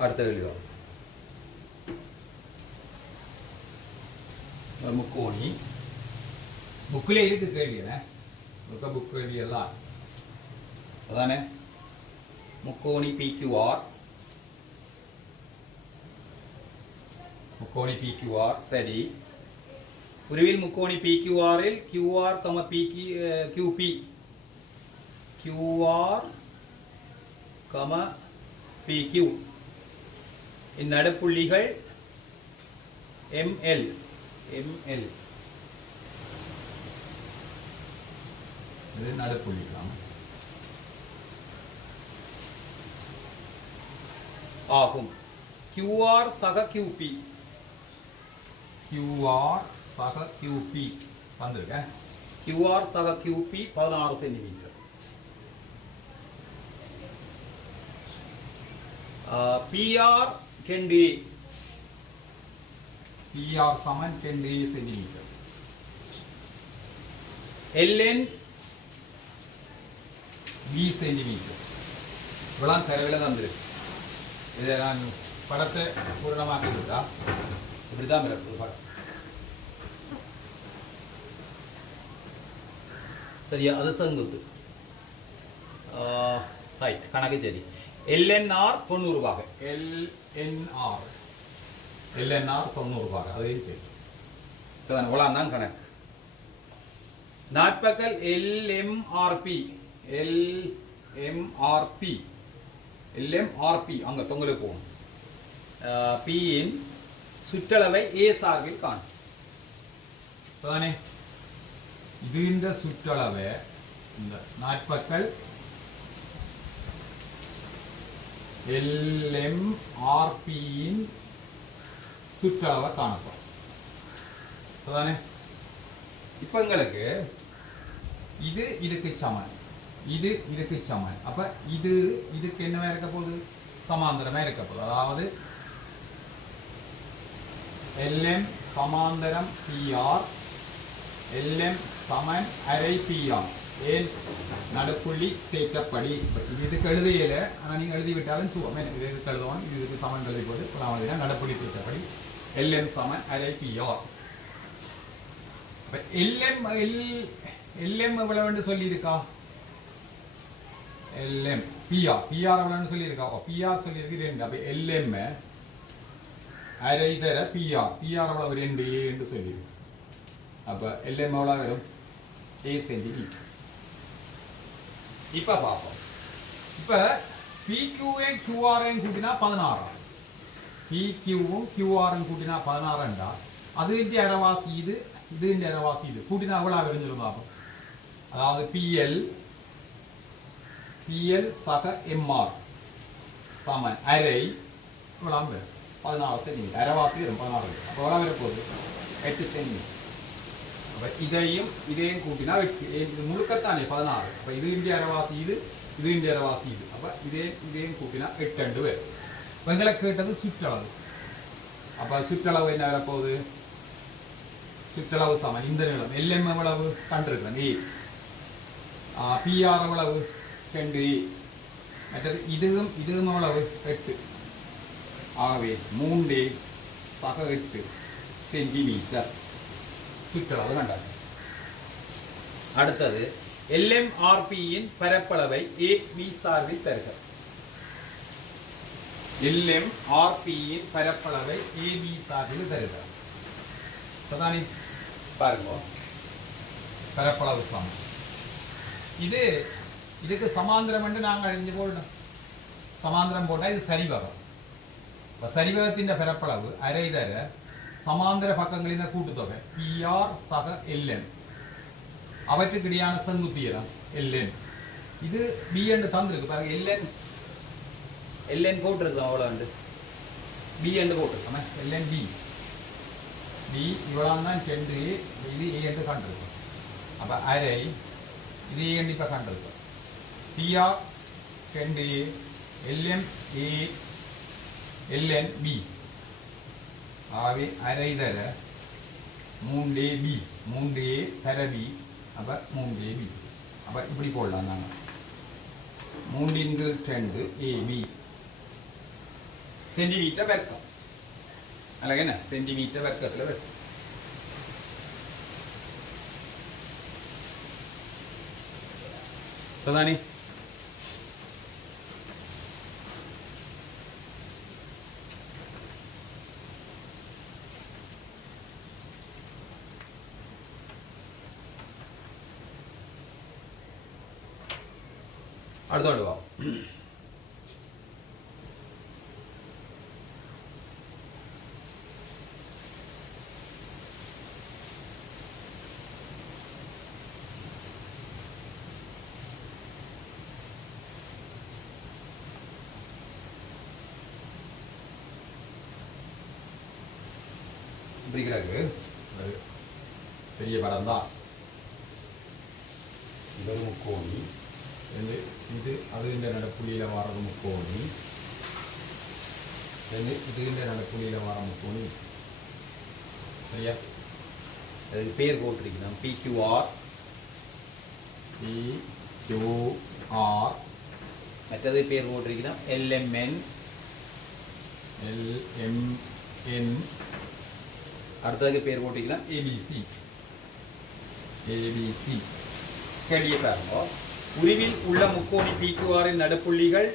அடுத்த கேள்வி முக்கோணி புக்கில் இருக்கு கேள்வி புக் கேள்வி எல்லாம் அதானே முக்கோணி PQR முக்கோணி PQR சரி உருவில் முக்கோணி PQR இல் QR, QP QR, PQ இந்நடுப்புள்ளிகள் ML இது நடுப்புள்ளிகளாம் ஆகும். QR சக QP வந்திருக்க QR சக QP 16 centimetre. PR 10 degree PR சமன் 10 degree சென்டிமீட்டர். LN 20 centimetre. இவ்வளவு தரவில் தந்திருக்கு. இதை நான் படத்தை பூரணமாக்கி இருக்கா இப்படிதான் இருக்குது படம் சரியா அது செங்குத்து ரைட் கணக்கு சரி LNR 90 பாக LNR 90 பாக அதையும் சரி சரி இவ்வளோ தான் கணக்கு நாட்பக்கல் LMRP அங்கே தொங்கலுக்கு போகணும் Pயின் சுற்றளவை A சார்பில் காணும் சரிதானே இது இந்த சுற்றளவை இந்த நாட்பக்கல் LMRPயின் சுற்றளவை காணப்படும் சரிதானே இப்போ எங்களுக்கு இது இதுக்கு சமன் இது இதுக்கு சமன் அப்ப இது இதுக்கு என்னவா இருக்க போகுது சமாந்தரமா இருக்க போகுது அதாவது LM சமாந்தரம் PR LM சமன் அரை PR ஏன் நடுப்புள்ளி தேக்கப்படி இதுக்கு எழுதியல ஆனால் நீங்கள் எழுதி விட்டாலும் சும்மா இதுக்கு எழுதுவோம் இதுக்கு சமன் எழுதி போது நடுப்புள்ளி தேக்கப்படி LM சமன் அரை PR LM எவ்வளவு சொல்லியிருக்கா LM PR எவ்வளவுன்னு சொல்லியிருக்கா PR சொல்லியிருக்கு 2 அப்போ LM அரை தர PR எவ்வளவு 2 என்று சொல்லியிருக்கு அப்போ LM எவ்வளவு வரும் 8 சென்டிமீட்டர் இப்போ பார்ப்போம் இப்போ PQவும் QRயும் கூட்டினா 16 PQவும் QRயும் கூட்டினா 16 அது இந்த அரைவாசி இது இந்த அரைவாசி இது கூட்டினா எவ்வளவு வரும் பார்ப்போம் அதாவது PL சக MR சமன் அரை இவ்வளவு 16 சென்டிமீட்டர் அரைவாசி வரும் 16 அப்போ எவ்வளவு வர போகுது 8 சென்டிமீட்டர் அப்போ இதையும் கூட்டினா இது முழுக்கத்தானே 16 அப்போ இது இந்திய அரைவாசி இது இந்திய அரைவாசி இது அப்போ இதையும் கூட்டினா 8 பேர் எங்களை கேட்டது சுற்றளவு அப்போ சுற்றளவு என்ன வரப்போகுது சுற்றளவு சமன் இந்த நிலம் LM எவ்வளவு கண்டிருக்கிறேன் PR எவ்வளவு 2 மற்றது இதுவும் எவ்வளவு 8 ஆகவே 3 சக 8 சென்டிமீட்டர் சுற்றளவு கண்டாச்சு அடுத்தது LMRPயின் பரப்பளவை AB சார்பில் தருக LMRPயின் பரப்பளவை AB சார்பில் தருக சதானி பாருங்க பரப்பளவு சமம் இதுக்கு சமாந்திரம் என்று நாங்கள் அறிஞ்சு போடணும் சமாந்திரம் போட்டால் இது சரிவகம் இப்போ சரிவகத்தின் பரப்பளவு அரை தர சமாந்திர பக்கங்களின் கூட்டுத்தொகை PR சக LN அவற்றுக்கு இடையான செங்குத்தியரம் LN இது B என்று தந்திருக்கு பாருங்க LN போட்டிருக்கோம் அவ்வளோ உண்டு B என்று போட்டிருக்கோம் LN B இவ்வளோ தான் 2 இது A என்று கண்டிருக்கும் அப்போ அரை இது A என்று இப்போ கண்டிருக்கும் PR 2 LM A LN B ஆகவே அரை தர 3AB 3A தர B அப்போ 3AB அப்போ இப்படி போடலாம் நாங்கள் 3 × 2 AB சென்டிமீட்டர் வர்க்கம் அல்லது என்ன சென்டிமீட்டர் வர்க்கத்தில் வரும். சரிதானே? அடுத்தோடு வா. இப்படி கிடக்கு பெரிய படம் தான். இது ஒரு முக்கோணி, இது அதுகின்ற நடப்புள்ளியில் வர்றது முக்கோணி, இதுகின்ற நடப்புள்ளியில் வர முக்கோணி. சரியா? அதுக்கு பேர் போட்டிருக்கணும் PQR, PQR. மற்றது பேர் போட்டிருக்கணும் LMN, LMN. அடுத்ததுக்கு பேர் போட்டிருக்கலாம் ABC, ABC. கேள்வியை பாருங்க. உருவில் உள்ள முக்கோணி PQRின் நடுப்புள்ளிகள்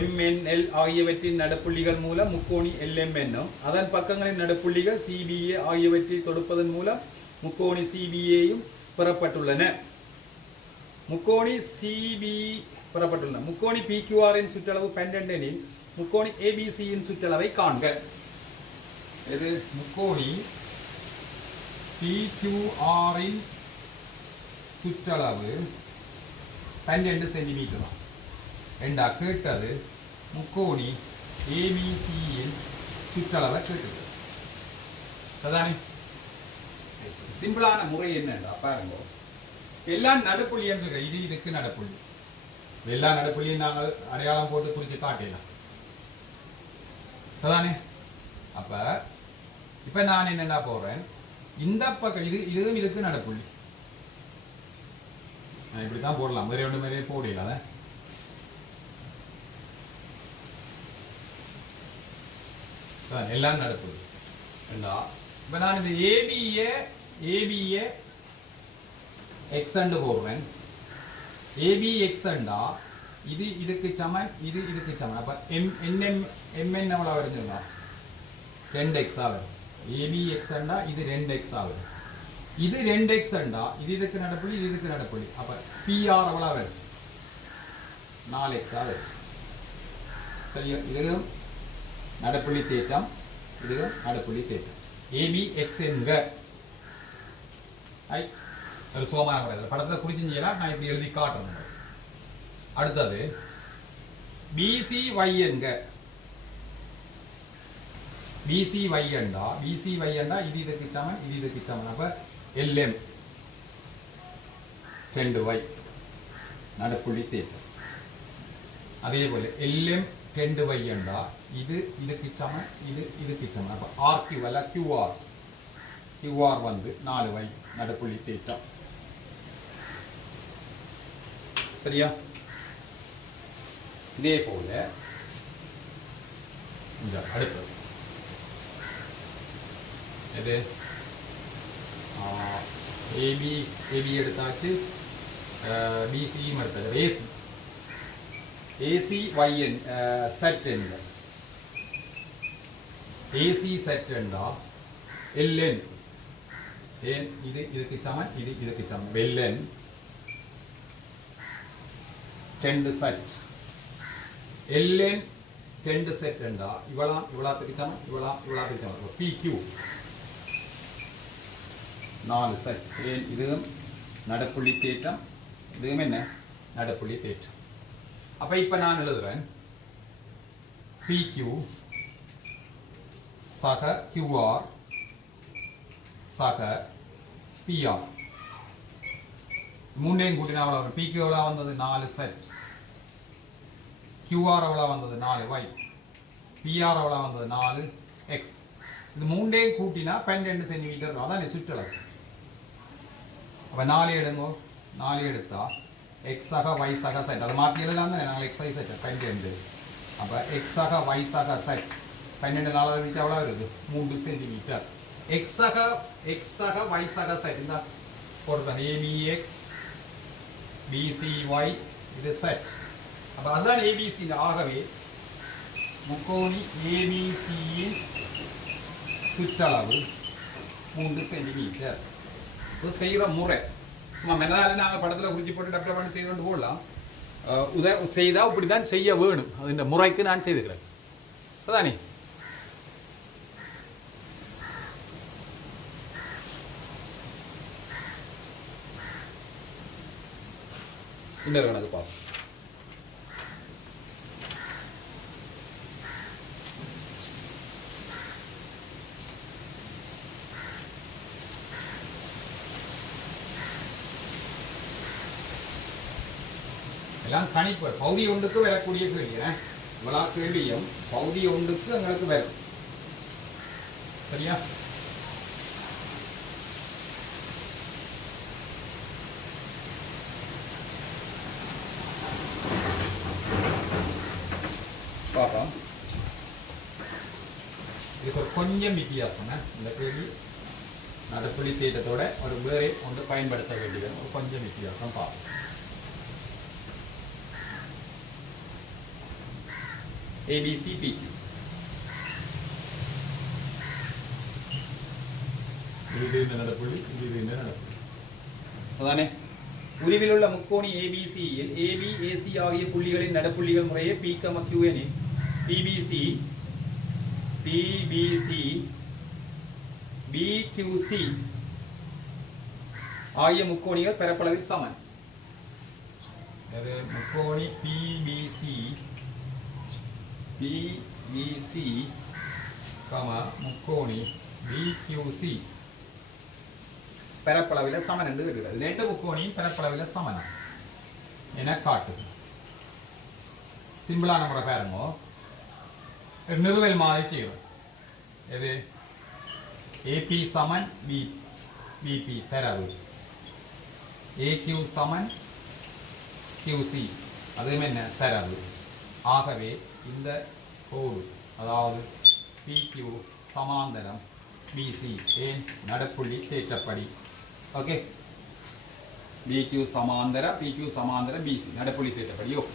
MNL ஆகியவற்றின் நடுப்புள்ளிகள் மூலம் முக்கோணி LMNம், அதன் பக்கங்களின் நடுப்புள்ளிகள் CBA ஆகியவற்றை தொடுப்பதன் மூலம் முக்கோணி CBAயும் பெறப்பட்டுள்ளன. முக்கோணி CB பெறப்பட்டுள்ளன. முக்கோணி PQRின் சுற்றளவு 12 எனில் முக்கோணி ABCயின் சுற்றளவை காண்க. இது முக்கோணி PQRின் சுற்றளவு 12 சென்டிமீட்டர். ரெண்டா கேட்டது முக்கோணி ABCயின் சுற்றளவை கேட்டது. அதானே சிம்பிளான முறை என்னடா பாருங்க. எல்லா நடுப்புள்ளி என்று இது இதுக்கு நடுப்புள்ளி, எல்லா நடுப்புள்ளியும் நாங்கள் அடையாளம் போட்டு குறித்து காட்டலாம். அதானே? அப்ப இப்ப நான் என்னென்ன போறேன், இந்த பக்கம் இது இதுவும் இதுக்கு நடுப்புள்ளி. இப்படித்தான் போடலாம், வேற ஒன்று மாதிரியே போடல. எல்லாம் நடக்குது. இப்ப நான் இந்த ஏபிஏ எக்ஸ் போடுறேன். ஏபி எக்ஸ் இது இதுக்கு சமன், இது இதுக்கு சமன். அப்ப எம்என் எவ்வளவு வருதுங்களா? 2x வரும். ஏபி எக்ஸ் இது 2x வரும். இது 2x இது இதுக்கு நடப்புள்ளி, இது இதுக்கு நடப்புள்ளி. அப்ப பிஆர் எவ்வளவு வரும்? 4x வரும். சரியா? இதுவும் நடப்புள்ளி தேற்றம், இதுவும் நடப்புள்ளி தேற்றம். ஏபி எக்ஸ் என்க ஒரு சோமான முறை படத்தை குறிச்சிங்களா? நான் இப்படி எழுதி காட்டுறேன். அடுத்தது பிசி ஒய் என்க. பிசி ஒய் இது இதுக்கு சமன், இது இதுக்கு சமன். அப்ப LM 2y நடப்புள்ளி தேற்றம். அதே போல LM 2y இது இதுக்கு சமன், இது இதுக்கு சமன். அப்ப RQ அல்ல QR வந்து 4y நடப்புள்ளி தேற்றம். சரியா? இதே போல இந்த அடுத்தது இது ஏபி எடுத்தாச்சு, பிசியும் எடுத்தாச்சு. ஏசி ஒய்என் செட் என்க. ஏசி செட் என்றா எல்என் ஏன் இது இதுக்கு சமன், இது இதுக்கு சமன். LN 2 set. எல்என் 2 செட் என்றா இவ்வளவுக்கு சமன், இவ்வளவுக்கு சமன். PQ 4 set. ஏன் இதுவும் நடப்புள்ளி தேற்றம், இதுவும் என்ன நடப்புள்ளி தேற்றம். அப்ப இப்ப நான் எழுதுறேன் PQ சக QR சக PR. மூணையும் கூட்டினா எவ்வளவு வரும்? PQ எவ்வளவு வந்தது? 4 செட். QR எவ்வளவு வந்தது? 4y. PR எவ்வளவு வந்தது? 4x. இது மூணையும் கூட்டினா 12 சென்டிமீட்டர். அதான் சுற்றளவு. அப்ப 4 எடுங்கோ. 4 எடுத்தா x சக y சக செட். அது மாத்தி எழுதலாம் தானே? நாங்கள் x y செட் 12. அப்ப x சக y சக செட் 12 4 விட்டு எவ்வளோ வருது 3 சென்டிமீட்டர். எக்ஸ் சக ஒய் சக செட் இந்த போடுறேன் ஏபிஎக்ஸ் பிசிஒய் இது செட். அப்போ அதுதான் ஏபிசி. ஆகவே முக்கோணி ஏபிசியின் சுற்றளவு 3 சென்டிமீட்டர். இது செய்கிற முறை சும்மா மெனதால நாங்கள் படத்தில் குறிச்சி போட்டு டப்டர் பண்ணி செய்து கொண்டு போடலாம். செய்தால் இப்படி தான் செய்ய வேணும். அது இந்த முறைக்கு நான் செய்துக்கிறேன். சரிதானே? இன்னொரு கணக்கு பார்ப்போம். எல்லாம் கணிப்பு பகுதி ஒன்றுக்கு வரக்கூடிய கேள்வி. இவ்வளோ கேள்வியும் பகுதி ஒன்றுக்கு எங்களுக்கு வரும். சரியா? பார்ப்போம். இதுக்கு ஒரு கொஞ்சம் வித்தியாசம். இந்த கேள்வி நடுப்புள்ளி தேட்டத்தோட ஒரு வேறு ஒன்று பயன்படுத்த வேண்டியது ஒரு கொஞ்சம் வித்தியாசம். பார்ப்போம். ABCPQ இது இந்த நடுப்புள்ளி, இது இந்த நடுப்புள்ளி. அதானே? உருவில் உள்ள முக்கோணி ABCயில் AB AC ஆகிய புள்ளிகளின் நடுப்புள்ளிகள் முறையே P, Q எனில் PBC BQC ஆகிய முக்கோணிகள் பரப்பளவில் சமன். முக்கோணி PBC முக்கோணி BQC பரப்பளவில் சமன் என்று இருக்கிறது. ரெண்டு முக்கோணியும் பரப்பளவில் சமன் என காட்டுது. சிம்பிளான முறை பாருங்க. நிறுவல் மாதிரி செய்கிறோம். எது? AP சமன் BP தரவு, AQ சமன் QC அதுவும் என்ன தரவு. ஆகவே இந்த கோடு அதாவது PQ சமாந்தரம் BC ஏன் நடுப்புள்ளி தேற்றப்படி. ஓகே, PQ சமாந்தர BC நடுப்புள்ளி தேற்றப்படி. ஓகே,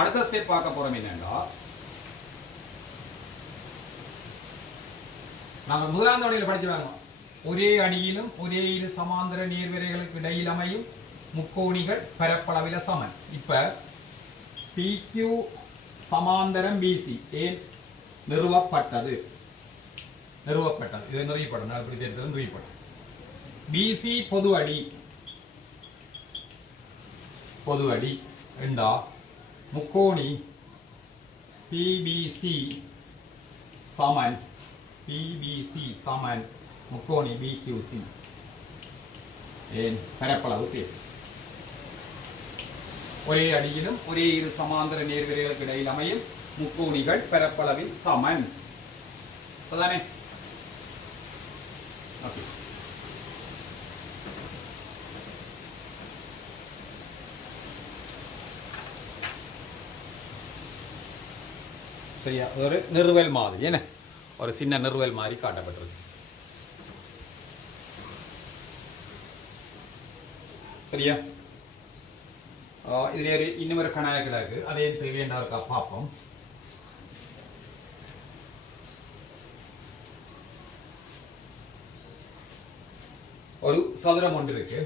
அடுத்த ஸ்டெப் பார்க்க போறோம். என்னன்னா நாங்கள் முதலாம் தவணையில் படிச்சு வாங்க. ஒரே அடியிலும் ஒரே இரு சமாந்தர நேர்வரைகளுக்கு இடையில் அமையும் முக்கோணிகள் பரப்பளவில் சமன். இப்ப PQ சமாந்தரம் BC ஏன் நிறுவப்பட்டது. இது நிறுவப்பட்டது. அப்படி தெரிந்தது நிறுவப்பட்டது. BC பொது அடி என்றா முக்கோணி PBC சமன் முக்கோணி BQC ஏன் பரப்பளவு பேசு. ஒரே அடியிலும் ஒரே இரு சமாந்தர நேர்வரைகளுக்கு இடையில் அமையும் முக்கோணிகள் பரப்பளவில் சமன். அதானே? ஓகே, சரியா? ஒரு நிறுவல் மாதிரி என்ன ஒரு சின்ன நிறுவல் மாதிரி காட்டப்பட்டிருக்கு. சரியா? இதுல இன்னொரு கணாயங்கள் இருக்கு. அதே தேவையான இருக்கா பார்ப்போம். ஒரு சதுரம் ஒன்று இருக்கு.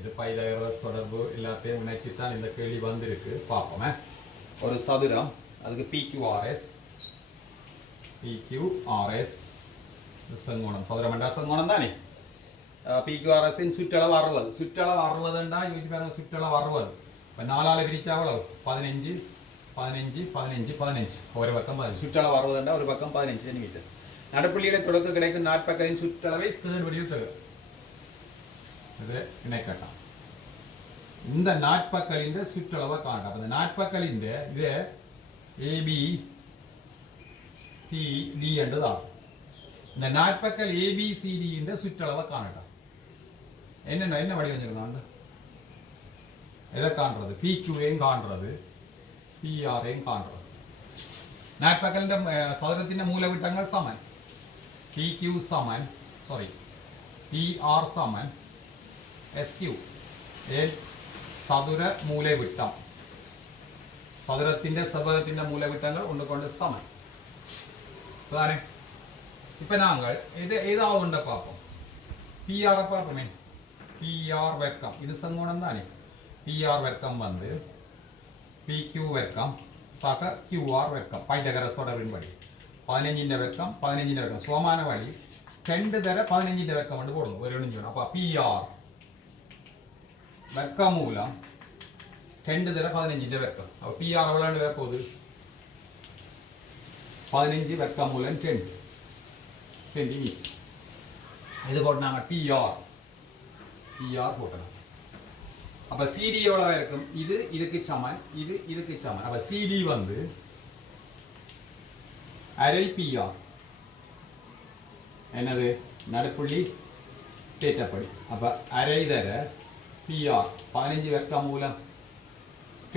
இது பைதகர தொடர்பு எல்லாத்தையும் இணைச்சுத்தான் இந்த கேள்வி வந்திருக்கு. பார்ப்போமே. ஒரு சதுரம், அதுக்கு PQRS செங்கோணம். சதுரம் என்றா செங்கோணம் தானே. PQRS சுற்றளவு 60. சுற்றளவு 60 யோசிச்சு பாருங்க. சுற்றளவு 60. இப்போ 4ஆல் பிரிச்சா எவ்வளவு? 15 15 15 15. ஒரு பக்கம் 15. சுற்றளவு 60 ஒரு பக்கம் 15 சென்டிமீட்டர். நடுப்புள்ளியில தொடக்க கிடைக்கும் நாட்பக்கலின் சுற்றளவை ஸ்கொயர் வடிவில் தரும். இது இணைக்கட்டம். இந்த நாட்பக்கலின் சுற்றளவை காணும். அந்த நாட்பக்கலின் இது ABCD என்றுதான். இந்த நாட்பக்கல் ABCD என்ற சுற்றளவை காணட்டும். என்ன வடிவம் எதை காண்றது? PQ காண்றது, PR காண்றது. നാറ്റ്പക്കലിന്റെ സൗരത്തിന്റെ മൂലവിട്ടങ്ങൾ സമൻ പി ക്യൂ സമൻ പി ആർ സമൻ എസ് ക്യൂ സതുര മൂലവിട്ടം സതുരത്തിന്റെ സെവകത്തിന്റെ മൂലവിട്ടങ്ങൾ ഉണ്ടുകൊണ്ട് സമൻ അതാണ് இப்ப நாங்கள் இது ஏதாவது உண்ட பார்ப்போம் PR பார்ப்போமே PR வர்க்கம் இது சங்கோணம் தானே PR வர்க்கம் வந்து PQ வர்க்கம் சக QR வர்க்கம் பைத்தகரஸ் தொடர்பின் வழி 15ന്റെ வர்க்கம் 15ന്റെ வர்க்கம் சமமான வழி 2 தர 15ന്റെ வர்க்கம் வந்து போடுங்க ஒரு எண்ணிஞ்சு அப்ப PR வர்க்கமூலம் 2 தர 15ന്റെ வர்க்கம் அப்ப PR எவ்வளவு வர போகுது 15 வர்க்கமூலம் 10 சென்டிமீட்டர் இது போட்டாங்க PR போட்டலாம் அப்ப CD எவ்வளவு இருக்கும் இது இதுக்கு சமன் இது இதுக்கு சமன் அப்ப CD வந்து அரை PR என்னது நடுப்புள்ளி தேற்றப்படி அப்ப அரை தர PR 15 வர்க்க மூலம்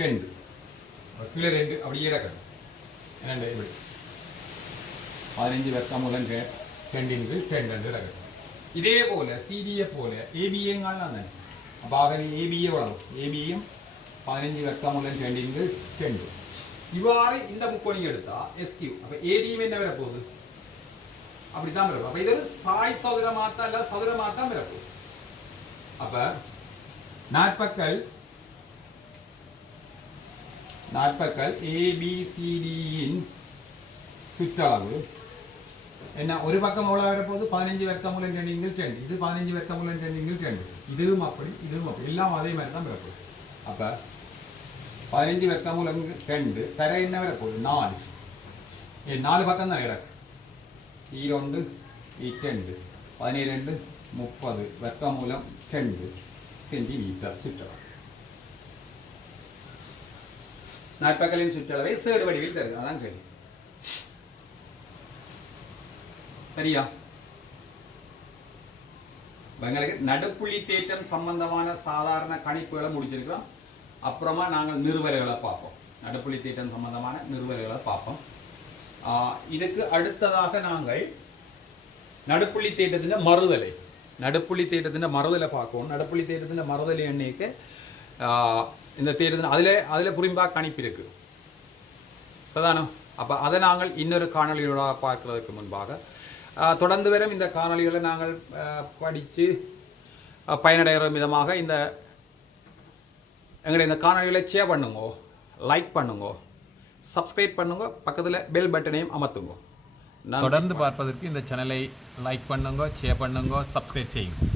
2 கீழே 2 அப்படியே கிடக்கணும் என்னண்டு இப்படி 15 வர்க்க மூலம் 2 10 கிடக்கணும் இதே போல சிடியை போல ஏபிஏங்கால் தான் அப்போ ஆகவே ஏபிஏ வளரும் ஏபியும் 15 வர்க்கமூலம் 2 10 இவ்வாறு இந்த முக்கோணி எடுத்தா எஸ்கியூ அப்போ ஏடியும் என்ன வரப்போகுது அப்படித்தான் வரப்போகுது அப்போ இது ஒரு சாய் சதுரமாத்தான் இல்லை சதுரமாத்தான் வரப்போகுது அப்போ நாட்பக்கல் ஏபிசிடியின் சுற்றளவு என்ன ஒரு பக்கம் எவ்வளவு வரப்போகுது 15 வர்க்கமூலம் 2 இது 15 வர்க்கமூலம் 2 இதுவும் அப்படி எல்லாம் அதே மாதிரி தான் வரப்போகுது அப்ப 15 வர்க்கமூலம் 2 தர என்ன வரப்போகுது 4 4 பக்கம் தான் கிடக்கு 2 2 12 30 வர்க்கமூலம் 2 சென்டிமீட்டர் சுற்றளவு நாட்பக்கலின் சுற்றளவை சேடு வடிவில் தருது அதான் சரி சரியா எங்களுக்கு நடுப்புள்ளி தேற்றம் சம்பந்தமான சாதாரண கணிப்புகளை முடிச்சிருக்கிறோம் அப்புறமா நாங்கள் நிறுவல்களை பார்ப்போம் நடுப்புள்ளி தேற்றம் சம்பந்தமான நிறுவல்களை பார்ப்போம் இதுக்கு அடுத்ததாக நாங்கள் நடுப்புள்ளி தேற்றத்தின் மறுதலை பார்க்கணும் நடுப்புள்ளி தேற்றத்தின் மறுதலை எண்ணிக்கை இந்த தேற்றத்தின் அதில் புரிம்பா கணிப்பு இருக்கு சதானோ அப்போ அதை நாங்கள் இன்னொரு காணொலியோட பார்க்கறதுக்கு முன்பாக தொடர்ந்து வரும் இந்த காணொளிகளை நாங்கள் படித்து பயனடைகிற விதமாக எங்களுடைய இந்த காணொளிகளை ஷேர் பண்ணுங்க லைக் பண்ணுங்க சப்ஸ்கிரைப் பண்ணுங்க பக்கத்தில் பெல் பட்டனையும் அமர்த்துங்க தொடர்ந்து பார்ப்பதற்கு இந்த சேனலை லைக் பண்ணுங்க ஷேர் பண்ணுங்க சப்ஸ்கிரைப் செய்யுங்க